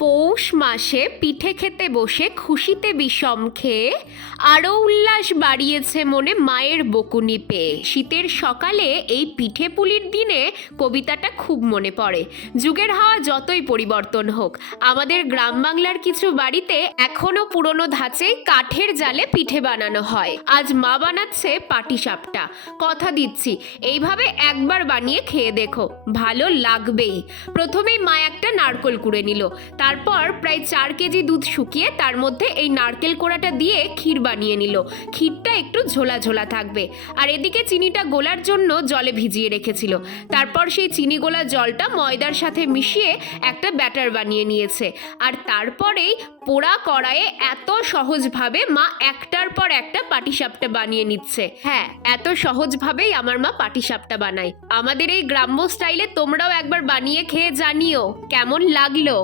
পৌষ মাসে পিঠে খেতে বসে খুশিতে বিষম খেয়ে আরও উল্লাস বাড়িয়েছে মনে মায়ের বকুনি পেয়ে। শীতের সকালে এই পিঠে পুলির দিনে কবিতাটা খুব মনে পড়ে। যুগের হাওয়া যতই পরিবর্তন হোক, আমাদের গ্রাম বাংলার কিছু বাড়িতে এখনো পুরনো ধাঁচে কাঠের জালে পিঠে বানানো হয়। আজ মা বানাচ্ছে পাটিসাপটা। কথা দিচ্ছি, এইভাবে একবার বানিয়ে খেয়ে দেখো, ভালো লাগবেই। প্রথমেই মা একটা নারকেল কুড়ে নিল, তারপর প্রায় 4 কেজি দুধ শুকিয়ে তার মধ্যে এই নারকেল কোড়াটা দিয়ে ক্ষীর বানিয়ে নিল। ক্ষীরটা একটু ঝোলা ঝোলা থাকবে। আর এদিকে চিনিটা গোলার জন্য জলে ভিজিয়ে রেখেছিল। তারপর সেই চিনি গোলা জলটা ময়দার সাথে মিশিয়ে একটা ব্যাটার বানিয়ে নিয়েছে। আর তারপরেই পোড়া কড়াইয়ে এত সহজভাবে মা একটার পর একটা পাটিসাপটা বানিয়ে নিচ্ছে। হ্যাঁ, এত সহজভাবেই আমার মা পাটিসাপটা বানায়। আমাদের এই গ্রাম্য স্টাইলে তোমরাও একবার বানিয়ে খেয়ে জানিও কেমন লাগলো।